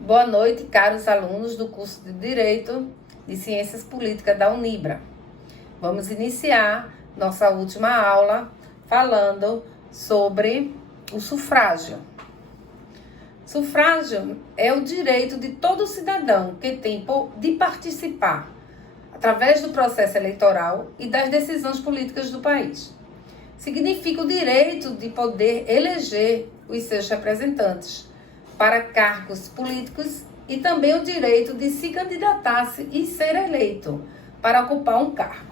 Boa noite, caros alunos do curso de Direito de Ciências Políticas da Unibra. Vamos iniciar nossa última aula falando sobre o sufrágio. Sufrágio é o direito de todo cidadão que tem de participar através do processo eleitoral e das decisões políticas do país. Significa o direito de poder eleger os seus representantes para cargos políticos e também o direito de se candidatar-se e ser eleito para ocupar um cargo.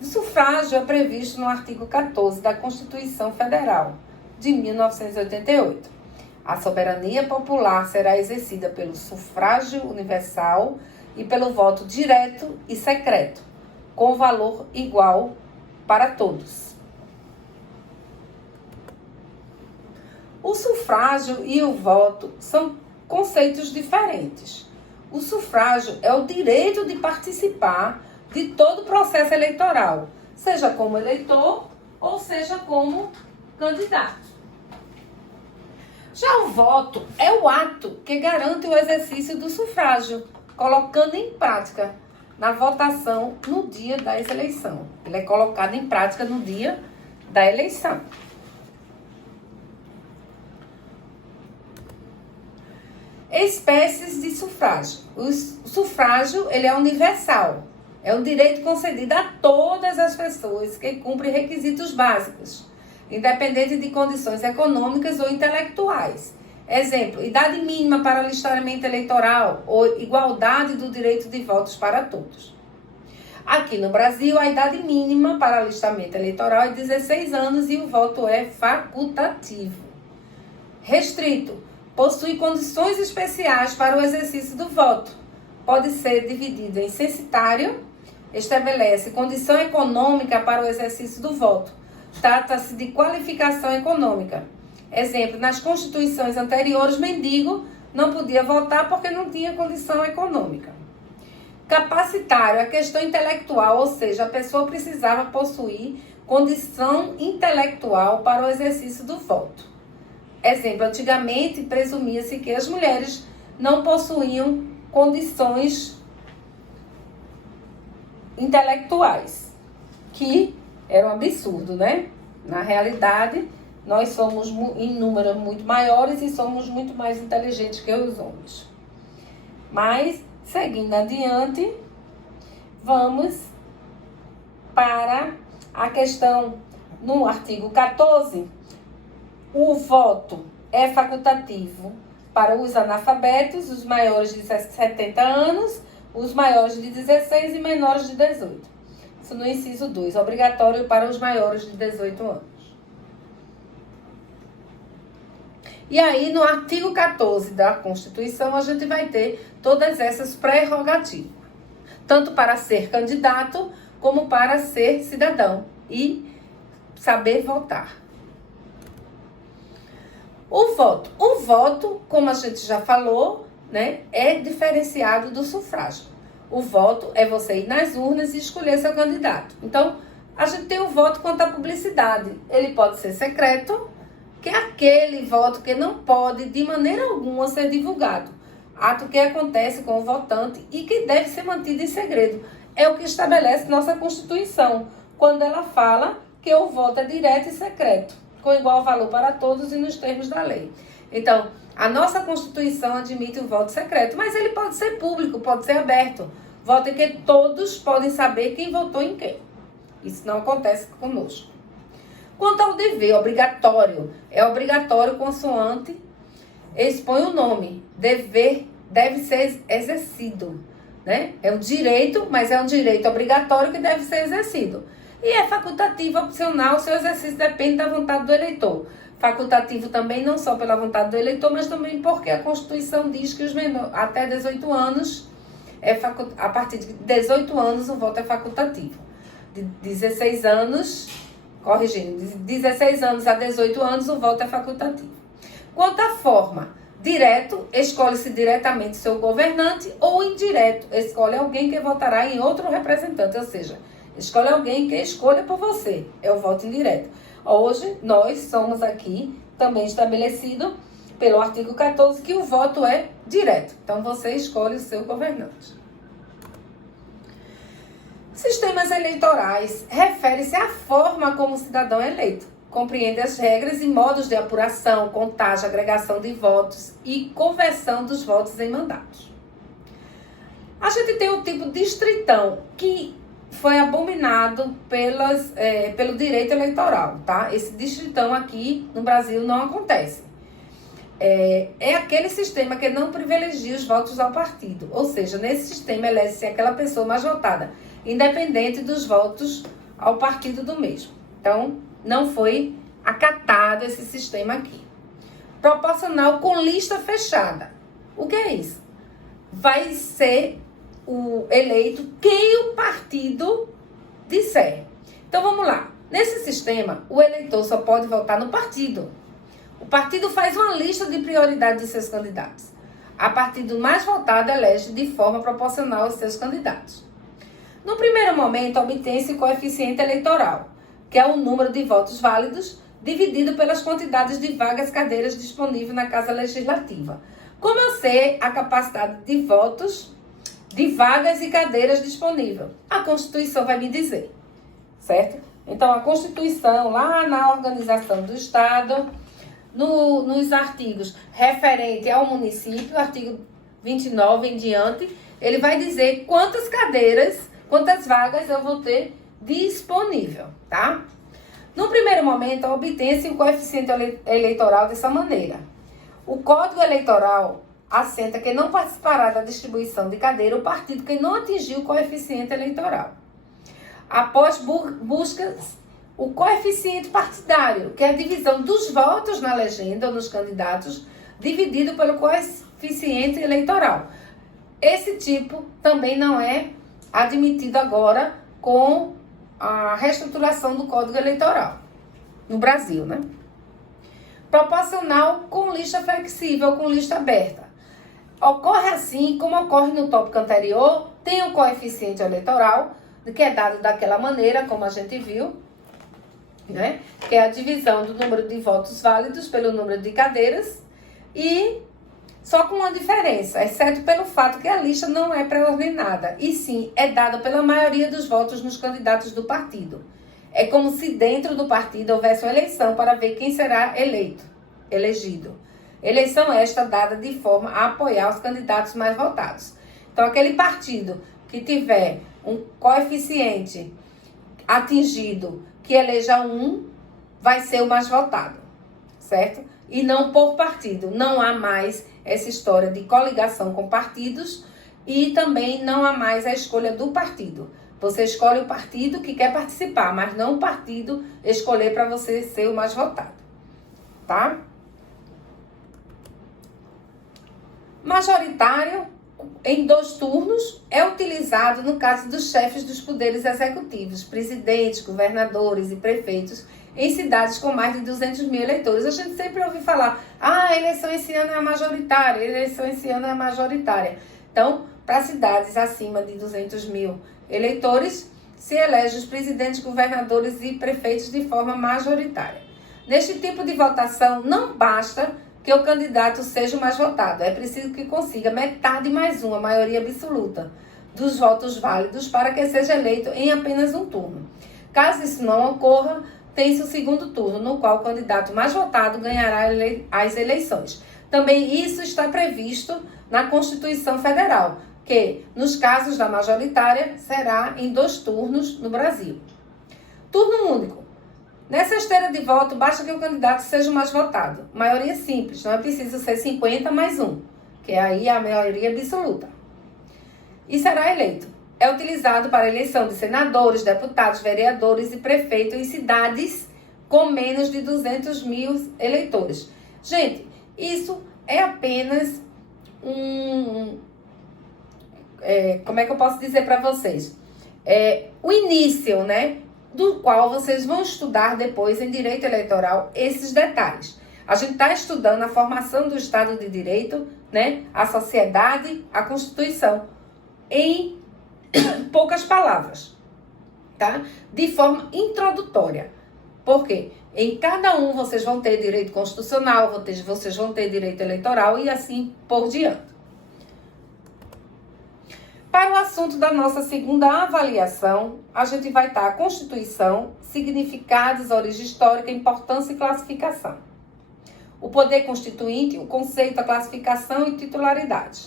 O sufrágio é previsto no artigo 14 da Constituição Federal de 1988. A soberania popular será exercida pelo sufrágio universal e pelo voto direto e secreto, com valor igual para todos. O sufrágio e o voto são conceitos diferentes. O sufrágio é o direito de participar de todo o processo eleitoral, seja como eleitor ou seja como candidato. Já o voto é o ato que garante o exercício do sufrágio, colocando em prática na votação no dia da eleição. Ele é colocado em prática no dia da eleição. Espécies de sufrágio. O sufrágio ele é universal. É um direito concedido a todas as pessoas que cumprem requisitos básicos, independente de condições econômicas ou intelectuais. Exemplo, idade mínima para alistamento eleitoral ou igualdade do direito de votos para todos. Aqui no Brasil, a idade mínima para alistamento eleitoral é 16 anos e o voto é facultativo. Restrito. Possui condições especiais para o exercício do voto. Pode ser dividido em censitário, estabelece condição econômica para o exercício do voto. Trata-se de qualificação econômica. Exemplo, nas constituições anteriores, mendigo não podia votar porque não tinha condição econômica. Capacitário, a questão intelectual, ou seja, a pessoa precisava possuir condição intelectual para o exercício do voto. Exemplo, antigamente presumia-se que as mulheres não possuíam condições intelectuais, que era um absurdo, né? Na realidade, nós somos em número muito maiores e somos muito mais inteligentes que os homens. Mas, seguindo adiante, vamos para a questão no artigo 14. O voto é facultativo para os analfabetos, os maiores de 70 anos, os maiores de 16 e menores de 18. Isso no inciso 2, obrigatório para os maiores de 18 anos. E aí, no artigo 14 da Constituição, a gente vai ter todas essas prerrogativas, tanto para ser candidato, como para ser cidadão e saber votar. O voto, como a gente já falou, né, é diferenciado do sufrágio. O voto é você ir nas urnas e escolher seu candidato. Então, a gente tem o voto quanto à publicidade. Ele pode ser secreto, que é aquele voto que não pode, de maneira alguma, ser divulgado. Ato que acontece com o votante e que deve ser mantido em segredo. É o que estabelece nossa Constituição, quando ela fala que o voto é direto e secreto, com igual valor para todos e nos termos da lei. Então, a nossa Constituição admite o voto secreto, mas ele pode ser público, pode ser aberto. Voto em que todos podem saber quem votou em quem. Isso não acontece conosco. Quanto ao dever obrigatório, é obrigatório consoante expõe o nome. Dever deve ser exercido, né? É um direito, mas é um direito obrigatório que deve ser exercido. E é facultativo, opcional, seu exercício depende da vontade do eleitor. Facultativo também não só pela vontade do eleitor, mas também porque a Constituição diz que os menores até 18 anos, a partir de 18 anos o voto é facultativo. De 16 anos, corrigindo, de 16 anos a 18 anos o voto é facultativo. Quanto à forma, direto, escolhe-se diretamente seu governante, ou indireto, escolhe alguém que votará em outro representante, ou seja, escolhe alguém que escolha por você. É o voto indireto. Hoje, nós somos aqui também estabelecido pelo artigo 14, que o voto é direto. Então, você escolhe o seu governante. Sistemas eleitorais refere-se à forma como o cidadão é eleito. Compreende as regras e modos de apuração, contagem, agregação de votos e conversão dos votos em mandatos. A gente tem o tipo distritão, que foi abominado pelo direito eleitoral, tá? Esse distritão aqui no Brasil não acontece. É aquele sistema que não privilegia os votos ao partido. Ou seja, nesse sistema elege-se aquela pessoa mais votada, independente dos votos ao partido do mesmo. Então, não foi acatado esse sistema aqui. Proporcional com lista fechada. O que é isso? Vai ser o eleito quem o partido disser. Então, vamos lá. Nesse sistema, o eleitor só pode votar no partido. O partido faz uma lista de prioridade dos seus candidatos. A partir do mais votado, elege de forma proporcional aos seus candidatos. No primeiro momento, obtém-se o coeficiente eleitoral, que é o número de votos válidos dividido pelas quantidades de vagas cadeiras disponíveis na Casa Legislativa. Como eu sei a capacidade de votos, de vagas e cadeiras disponíveis? A Constituição vai me dizer, certo? Então, a Constituição, lá na organização do Estado, nos artigos referente ao município, artigo 29 em diante, ele vai dizer quantas cadeiras, quantas vagas eu vou ter disponível, tá? No primeiro momento, obtém-se o coeficiente eleitoral dessa maneira. O Código Eleitoral assenta que não participará da distribuição de cadeira o partido que não atingiu o coeficiente eleitoral. Após buscas, o coeficiente partidário, que é a divisão dos votos na legenda ou nos candidatos, dividido pelo coeficiente eleitoral. Esse tipo também não é admitido agora com a reestruturação do Código Eleitoral no Brasil, né? Proporcional com lista flexível, com lista aberta. Ocorre assim, como ocorre no tópico anterior, tem o coeficiente eleitoral, que é dado daquela maneira, como a gente viu, né? Que é a divisão do número de votos válidos pelo número de cadeiras, e só com uma diferença, exceto pelo fato que a lista não é pré-ordenada, e sim é dada pela maioria dos votos nos candidatos do partido. É como se dentro do partido houvesse uma eleição para ver quem será elegido. Eleição esta dada de forma a apoiar os candidatos mais votados. Então, aquele partido que tiver um coeficiente atingido que eleja um, vai ser o mais votado, certo? E não por partido. Não há mais essa história de coligação com partidos e também não há mais a escolha do partido. Você escolhe o partido que quer participar, mas não o partido escolher para você ser o mais votado, tá? Majoritário em 2 turnos é utilizado no caso dos chefes dos poderes executivos, presidentes, governadores e prefeitos em cidades com mais de 200 mil eleitores. A gente sempre ouve falar, a eleição esse ano é majoritária, a eleição esse ano é majoritária. Então, para cidades acima de 200 mil eleitores, se elege os presidentes, governadores e prefeitos de forma majoritária. Neste tipo de votação, não basta que o candidato seja o mais votado. É preciso que consiga metade mais uma, maioria absoluta, dos votos válidos para que seja eleito em apenas um turno. Caso isso não ocorra, tem-se o segundo turno, no qual o candidato mais votado ganhará as eleições. Também isso está previsto na Constituição Federal, que, nos casos da majoritária, será em 2 turnos no Brasil. Turno único. Nessa esteira de voto, basta que o candidato seja o mais votado. Maioria simples, não é preciso ser 50 mais 1, que é aí a maioria absoluta. E será eleito. É utilizado para a eleição de senadores, deputados, vereadores e prefeitos em cidades com menos de 200 mil eleitores. Gente, isso é apenas como é que eu posso dizer para vocês? O início, né? Do qual vocês vão estudar depois em Direito Eleitoral esses detalhes. A gente está estudando a formação do Estado de Direito, né? A sociedade, a Constituição, em poucas palavras, tá? De forma introdutória. Por quê? Em cada um vocês vão ter direito constitucional, vocês vão ter direito eleitoral e assim por diante. Para o assunto da nossa segunda avaliação, a gente vai estar a Constituição, significados, origem histórica, importância e classificação. O poder constituinte, o conceito, a classificação e titularidade.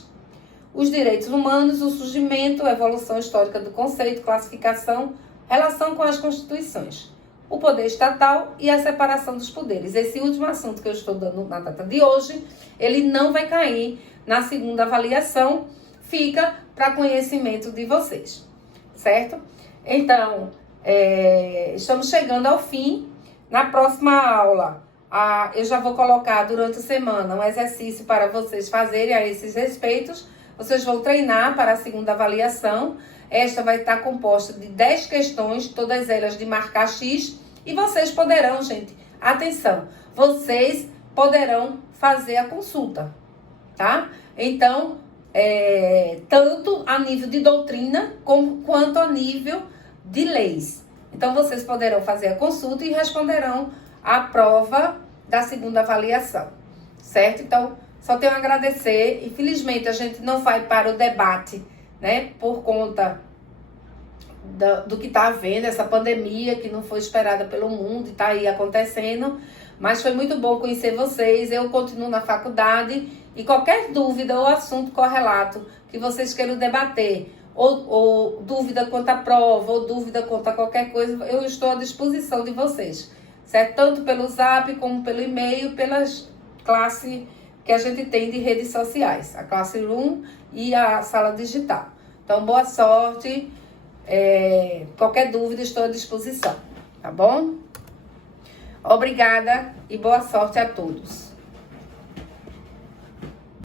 Os direitos humanos, o surgimento, a evolução histórica do conceito, classificação, relação com as constituições. O poder estatal e a separação dos poderes. Esse último assunto que eu estou dando na data de hoje, ele não vai cair na segunda avaliação, fica para conhecimento de vocês, certo? Então, estamos chegando ao fim. Na próxima aula, eu já vou colocar durante a semana um exercício para vocês fazerem a esses respeitos. Vocês vão treinar para a segunda avaliação. Esta vai estar composta de 10 questões, todas elas de marcar X. E vocês poderão, gente, atenção, vocês poderão fazer a consulta, tá? Então, tanto a nível de doutrina quanto a nível de leis. Então, vocês poderão fazer a consulta e responderão a prova da segunda avaliação, certo? Então, só tenho a agradecer. Infelizmente, a gente não vai para o debate, né? Por conta do que está havendo, essa pandemia que não foi esperada pelo mundo e está aí acontecendo. Mas foi muito bom conhecer vocês. Eu continuo na faculdade e qualquer dúvida ou assunto correlato que vocês queiram debater, ou dúvida quanto à prova, ou dúvida quanto a qualquer coisa, eu estou à disposição de vocês, certo? Tanto pelo Zap, como pelo e-mail, pelas classes que a gente tem de redes sociais, a Classroom e a Sala Digital. Então, boa sorte. Qualquer dúvida, estou à disposição, tá bom? Obrigada e boa sorte a todos.